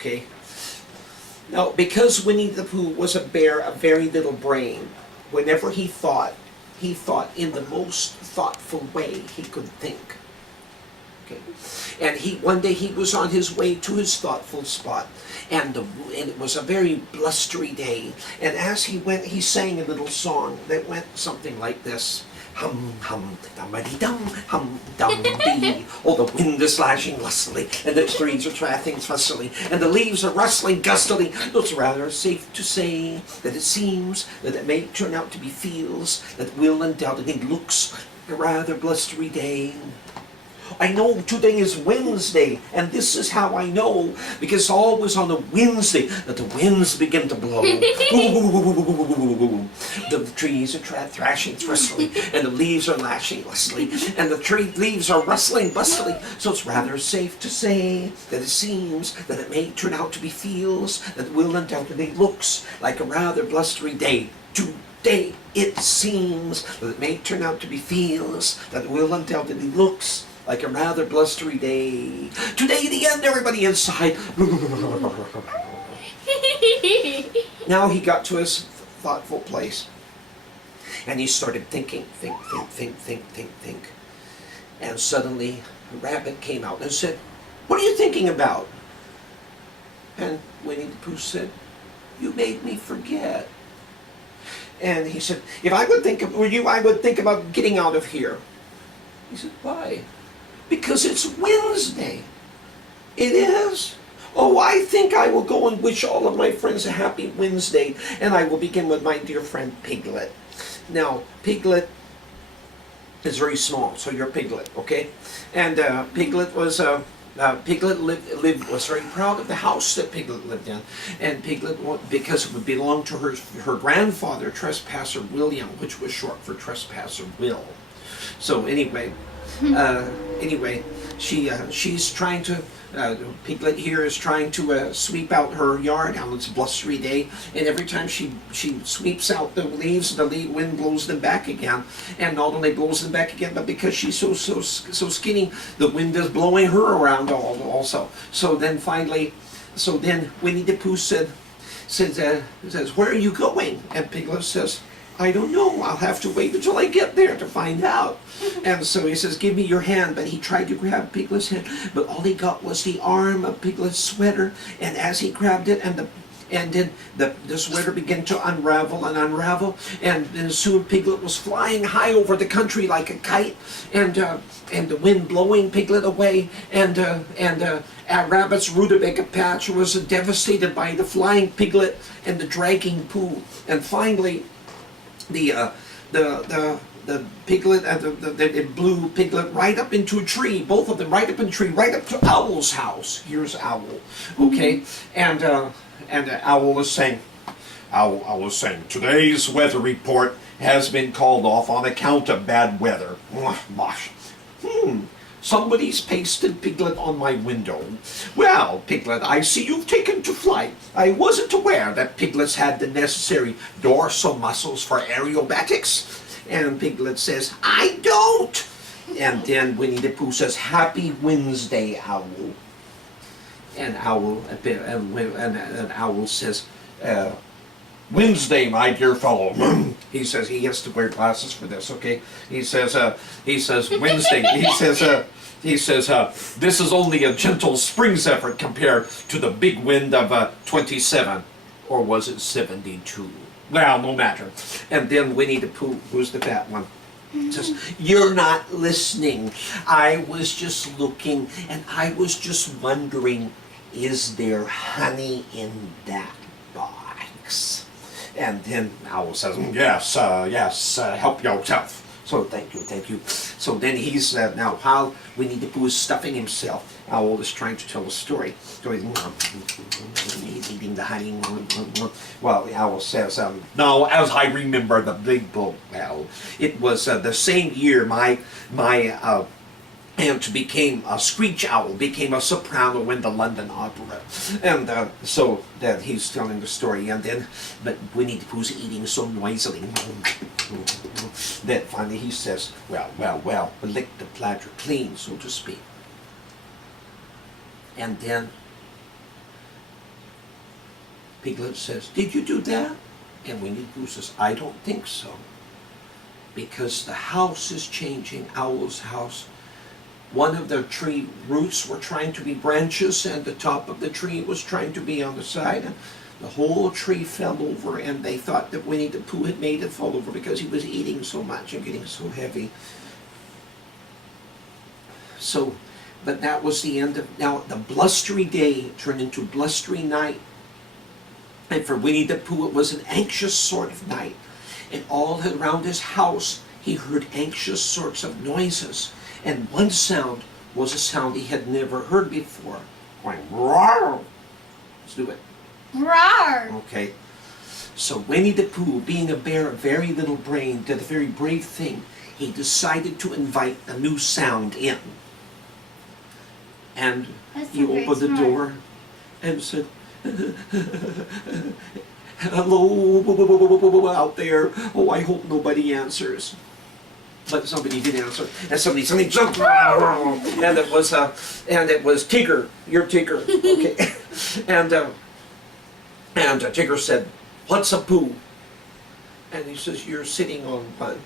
okay? Now, because Winnie the Pooh was a bear of very little brain, whenever he thought in the most thoughtful way he could think. Okay. And one day he was on his way to his thoughtful spot, and it was a very blustery day. And as he went, he sang a little song that went something like this. Hum, hum, dum-a-dee-dum, hum, dum-dee. Oh, the wind is lashing lustily, and the trees are tracking fussily, and the leaves are rustling gustily. It's rather safe to say that it seems that it may turn out to be feels that will undoubtedly looks a rather blustery day. I know today is Wednesday, and this is how I know, because it's always on a Wednesday that the winds begin to blow. The trees are thrashing rustling, and the leaves are lashing lustily, and the leaves are rustling bustily. So it's rather safe to say that it seems that it may turn out to be feels that will undoubtedly looks like a rather blustery day. Today it seems that it may turn out to be feels that will undoubtedly looks like a rather blustery day. Today, the end, everybody inside. Now he got to his thoughtful place. And he started thinking, think. And suddenly, a rabbit came out and said, "What are you thinking about?" And Winnie the Pooh said, "You made me forget." And he said, "If I would think of you, I would think about getting out of here." He said, "Why?" "Because it's Wednesday." "It is? Oh, I think I will go and wish all of my friends a happy Wednesday, and I will begin with my dear friend Piglet." Now, Piglet is very small, so you're Piglet, okay? And Piglet was was very proud of the house that Piglet lived in, and Piglet, because it would belong to her grandfather, Trespasser William, which was short for Trespasser Will. So anyway. She's trying to, Piglet here is trying to sweep out her yard on this blustery day, and every time she sweeps out the leaves, the wind blows them back again, and not only blows them back again, but because she's so skinny, the wind is blowing her around also. So then Winnie the Pooh says, "Where are you going?" And Piglet says, "I don't know. I'll have to wait until I get there to find out." And so he says, "Give me your hand." But he tried to grab Piglet's hand, but all he got was the arm of Piglet's sweater. And as he grabbed it, and then the sweater began to unravel, and then soon Piglet was flying high over the country like a kite, and the wind blowing Piglet away, and Rabbit's rutabaga patch was devastated by the flying Piglet and the dragging Pooh. And finally, the Piglet it blew Piglet right up into a tree, both of them right up in a tree, right up to Owl's house. Here's Owl, okay, and Owl was saying, "Today's weather report has been called off on account of bad weather." Bosh. Somebody's pasted Piglet on my window. "Well, Piglet, I see you've taken to flight. I wasn't aware that Piglets had the necessary dorsal muscles for aerobatics." And Piglet says, "I don't." And then Winnie the Pooh says, "Happy Wednesday, Owl." And Owl says, "Wednesday, my dear fellow." He says he has to wear glasses for this, okay? He says Wednesday. He says, "This is only a gentle spring zephyr compared to the big wind of 27. Or was it 72? Well, no matter." And then Winnie the Pooh, who's the fat one, says, "You're not listening. I was just looking, and I was just wondering, is there honey in that box?" And then Owl says, yes, help yourself." So thank you. So then he's, now while Winnie the Pooh is stuffing himself, Owl is trying to tell a story. So he's eating the honey. Well, the Owl says, "Now, as I remember the big book, well, it was the same year my aunt became a screech owl, became a soprano in the London Opera." And so that he's telling the story, and then, but Winnie the Pooh's eating so noisily that finally he says, well, lick the platter clean, so to speak. And then Piglet says, "Did you do that?" And Winnie the Pooh says, "I don't think so. Because the house is changing, Owl's house. One of the tree roots were trying to be branches, and the top of the tree was trying to be on the side. And the whole tree fell over, and they thought that Winnie the Pooh had made it fall over because he was eating so much and getting so heavy." So, but that was the end of, now the blustery day turned into blustery night. And for Winnie the Pooh, it was an anxious sort of night. And all around his house, he heard anxious sorts of noises. And one sound was a sound he had never heard before. Going, roar! Let's do it. Roar! Okay. So Winnie the Pooh, being a bear of very little brain, did a very brave thing. He decided to invite a new sound in. And he opened the door and said, "Hello out there. Oh, I hope nobody answers." But somebody did answer, and somebody jumped, and it was Tigger. You're Tigger, okay? and Tigger said, "What's a Pooh?" And he says, "You're sitting on one."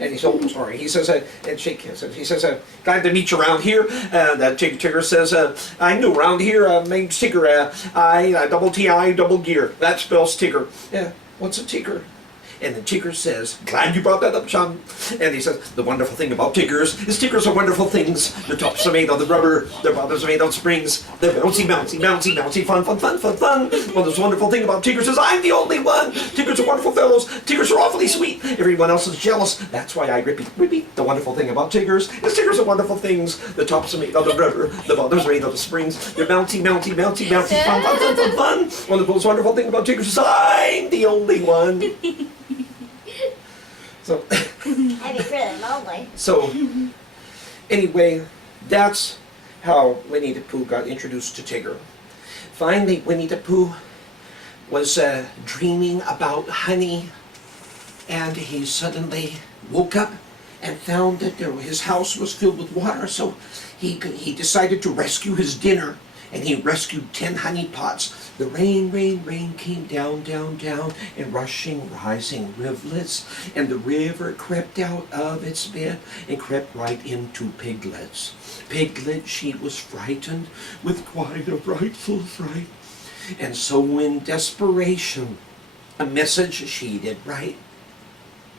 And he said, "Oh, sorry." He says, and shake hands. He says, "Glad to meet you around here." And Tigger says, "I'm new around here. My name's Tigger. Double T-I, double gear. That spells Tigger." "Yeah, what's a Tigger?" And then Tigger says, "Glad you brought that up, chum." And he says, "The wonderful thing about Tiggers is Tiggers are wonderful things. Their tops are made of the rubber, their bottoms are made of springs. They're bouncy, bouncy, bouncy, bouncy, fun, fun, fun, fun, fun. Well, this wonderful thing about Tiggers is I'm the only one. Tiggers are wonderful fellows. Tiggers are awfully sweet. Everyone else is jealous. That's why I repeat. The wonderful thing about Tiggers is Tiggers are wonderful things. The tops are made of the rubber, the bottoms are made of the springs. They're bouncy, bouncy, bouncy, bouncy, fun, fun, fun, fun, fun. One of the most wonderful thing about Tiggers is I'm the only one." So, That'd be really lonely. So, anyway, that's how Winnie the Pooh got introduced to Tigger. Finally, Winnie the Pooh was dreaming about honey, and he suddenly woke up and found that his house was filled with water, so he decided to rescue his dinner, and he rescued 10 honey pots. The rain, rain, rain came down, down, down, in rushing, rising rivulets, and the river crept out of its bed and crept right into Piglet's. Piglet, she was frightened with quite a frightful fright, and so in desperation, a message she did write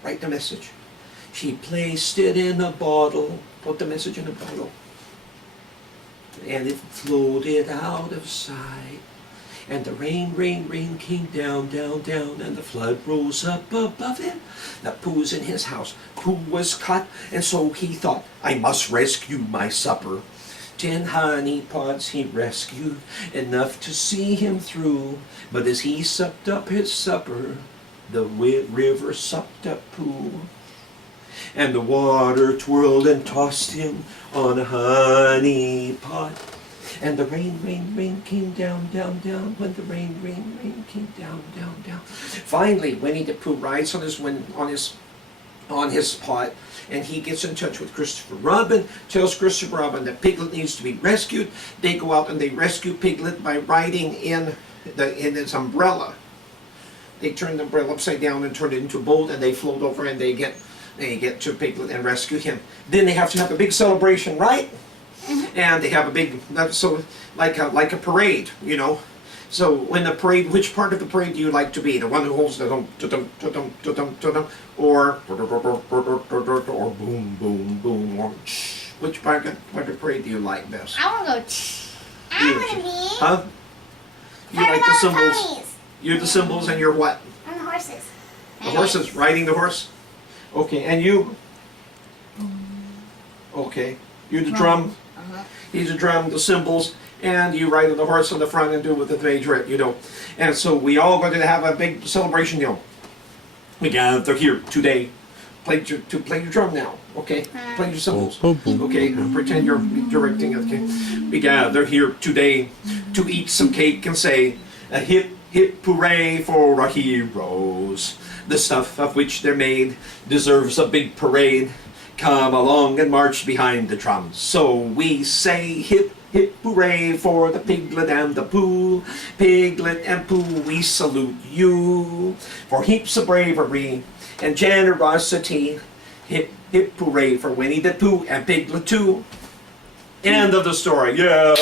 the message. She placed it in a bottle, put the message in a bottle, and it floated out of sight. And the rain, rain, rain came down, down, down, and the flood rose up above it. Now Pooh's in his house. Pooh was caught, and so he thought, "I must rescue my supper." 10 honey pots he rescued, enough to see him through. But as he supped up his supper, the river supped up Pooh. And the water twirled and tossed him on a honey pot. And the rain, rain, rain came down, down, down. When the rain, rain, rain came down, down, down. Finally, Winnie the Pooh rides on his pot, and he gets in touch with Christopher Robin, tells Christopher Robin that Piglet needs to be rescued. They go out and they rescue Piglet by riding in his umbrella. They turn the umbrella upside down and turn it into a boat, and they float over and they get to Piglet and rescue him. Then they have to have a big celebration, right? And they have a big, so like a parade, you know. So when the parade, which part of the parade do you like to be? The one who holds the dum dum dum dum dum, or boom boom boom, or which part of the parade do you like best? I want to go. I want to be. Huh? You like the cymbals? You're the cymbals, and you're what? I'm the horses. The horses, riding the horse. Okay, and you? Okay, you're the drum. He's a drum, the cymbals, and you ride on the horse on the front and do with the majorette, you know. And so we all going to have a big celebration, you know. We gather here today. Play your drum now, okay? Play your cymbals, okay? Pretend you're directing it, okay? We gather here today to eat some cake and say, a hip, hip hooray for our heroes. The stuff of which they're made deserves a big parade. Come along and march behind the drums. So we say hip, Hip hooray for the Piglet and the Pooh. Piglet and Pooh, we salute you for heaps of bravery and generosity. Hip hip hooray for Winnie the Pooh and Piglet too. End of the story. Yeah.